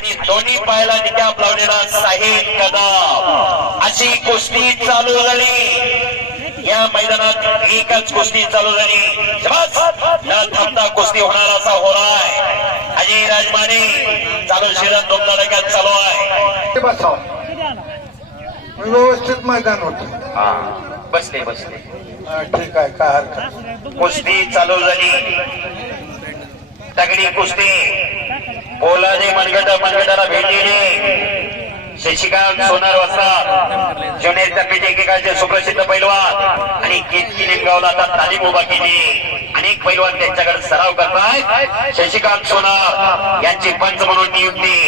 आणि दोन्ही पायाला निकाप लावलेला साहिल कदम. अशी कुस्ती चालू झाली. या मैदानात एकच कुस्ती चालू झाली! न थांबता कुस्ती होणार असा होराय. अजय राजमाने चालू शिरण दोन लढ्यात चालू आहे. व्यवस्थित मैदान होत. हा बसले बसले. ठीक आहे काय हरकत. कुस्ती चालू झाली. तगडी कुस्ती. बोलाने मनगट मनगटाला भेटलेले शशिकांत सोनार वाजता ज्युनियर तर्फेचे एकेकाळचे सुप्रसिद्ध पैलवान. आणि केतकी निमगावला आता तालीम उभा केली. अनेक पैलवान त्यांच्याकडे सराव करतायत. शशिकांत सोनार यांची पंच म्हणून नियुक्ती.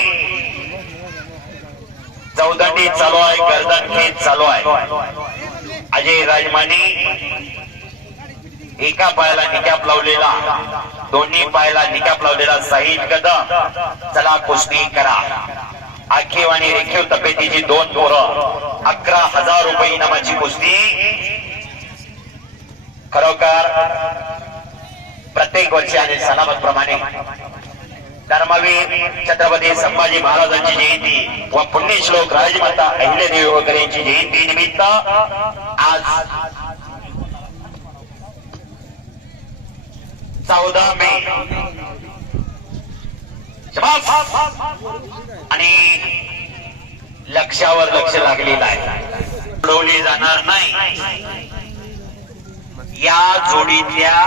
चौदंडी चालू आहे गर्दन खेच चालू आहे. अजय राजमानी एका पायाला निकाप लावलेला. दोन्ही पायाला निकाप लावलेला साहिल कदम चला कुस्ती करा. आखीव आणि रेखीव तब्येतीची दोन पोरं. अकरा हजार रुपये इनामाची कुस्ती. खरोखर प्रत्येक वर्षी आणि सलामत प्रमाणे. धर्मवीर छत्रपती संभाजी महाराजांची जयंती व पुण्यश्लोक राजमाता अहिल्यादेवी वगैरे यांची जयंती निमित्त आज चौदा मे. आणि लक्षावर लक्ष लागलेलं आहे. उडवली जाणार नाही. या जोडीतल्या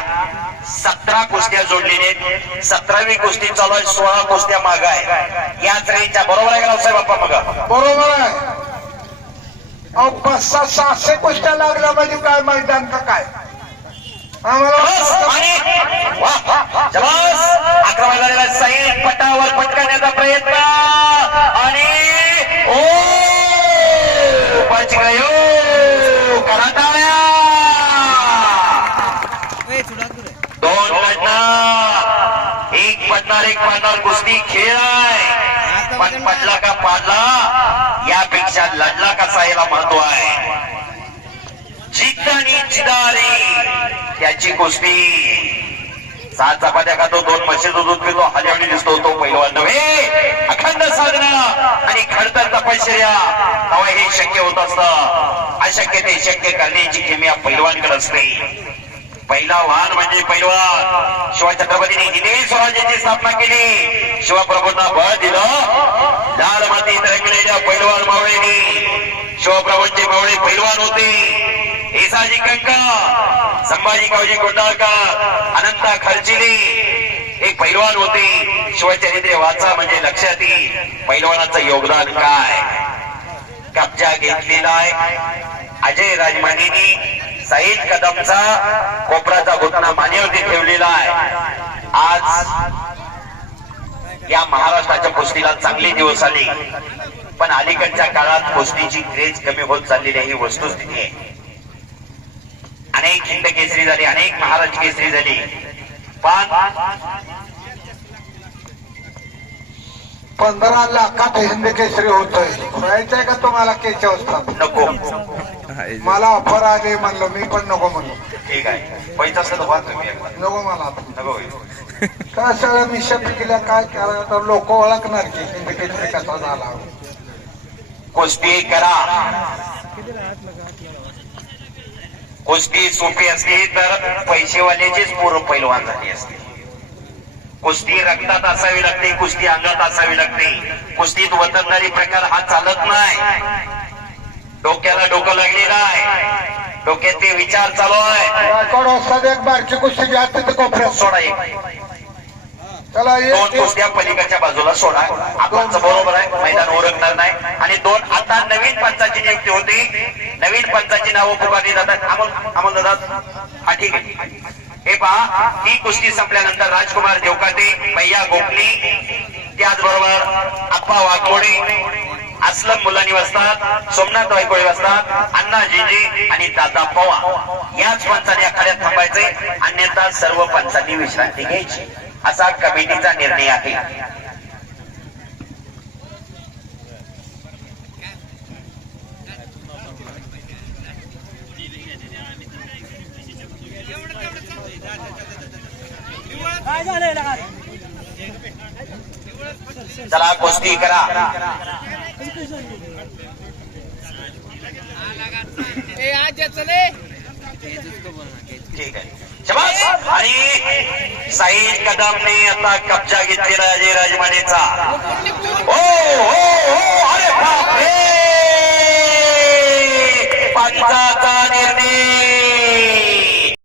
सतरा कुस्त्या जोडलेल्या आहेत. सतरावी कुस्ती चालू आहे सोळा कुस्त्या माग आहे. याच रेंजच्या बरोबर आहे का साहेब बाप्पा मग बरोबर आहे. अहो पाच सात सहाशे कुस्त्या लागल्या म्हणजे काय मैदान का काय? आम्हाला पटावर पटकण्याचा प्रयत्न. आणि ओ! बच गयो. दोन लढणार एक पडणार एक पाडणार कुस्ती खेळ आहे. पण पडला का पाडला यापेक्षा लढला कसा याला महत्त्व आहे? जिद्द आणि जिदारी त्याची कुस्ती. सात चपात्या खातो दोन म्हशीचं दूध पितो हजावणी दिसतो तो पहिलवान नव्हे. अखंड साधना. आणि खडतर तपश्चर्या तेव्हा हे शक्य होत असत. अशक्य ते शक्य करण्याची किमया पहिलवानकडे असते. पहिला वाहन म्हणजे पैलवान. शिवछत्रपतीने हिंदवी स्वराज्याची स्थापना केली. शिवप्रभूंना बळ दिलं. लाल माती तरंगलेल्या पैलवान मावळेनी शिवप्रभूंचे मावळे पैलवान होते. येसाजी कंका संभाजी कावजी कोंडाळकर अनंता खर्चिली एक पैलवान होते. शिवचरित्रे वाचा म्हणजे लक्षात येईल. पैलवानाचं योगदान काय? कब्जा घेतलेला आहे. अजय राजमानीनी साईद कदमचा कोपराचा घुटणा मानेवरती ठेवलेला आहे. आज या महाराष्ट्राच्या कुस्तीला चांगले दिवस आले. पण अलीकडच्या काळात कुस्तीची क्रेज कमी होत चाललेली ही वस्तुस्थिती आहे. अनेक हिंद केसरी झाली अनेक महाराष्ट्र केसरी झाली. पण पंधरा लाखात हिंद केसरी होतोय. राहायचंय का तुम्हाला केशवस्थान नको. मला ऑफर आले म्हणलं मी पण नको म्हणलो. ठीक आहे. पैसा तुम्ही. नको मला. नको. काय सगळं मिशा पिकल्या काय केलं तर लोक ओळखणार की हिंद केसरी कसा झाला? कुस्ती करा. कुस्ती सोपी असली तर पैसेवाल्याचीच पूर्व पैलवान झाली असते कुस्ती रक्तात असावी लागते कुस्ती अंगात असावी लागते. कुस्तीत वतनदारी प्रकार हा चालत नाही. डोक्याला डोकं लागले नाही. डोक्यात ते विचार चालू आहे रायगड कुस्ती घ्या कोपऱ्यात सोडा एक. दोन कुस्त्या पलीकडच्या बाजूला सोडा. आपणचं बरोबर आहे. मैदान ओरखणार नाही. आणि दोन आता नवीन पंचाची नियुक्ती होती. नवीन पंचाची नावं पुकारली जातात. अमोल अमोल दादा. हा ठीक आहे. हे पहा ही कुस्ती संपल्यानंतर राजकुमार देवकाते मैया गोखली त्याचबरोबर अप्पा वाघमोडे असलम मुलांनी वाजतात सोमनाथ वायकोळे वाजतात अण्णा जिजी आणि दादा पवार. याच पंचाने आखाड्यात थांबायचे. अन्यथा सर्व पंचांनी विश्रांती घ्यायची. असा कमिटीचा निर्णय आहे? चला कुस्ती करा. ठीक आहे. आणि साईद कदमने आता कब्जा घेतलेला अजय राजमानेचा. हो, हो हो अरे बापरे! पंचाचा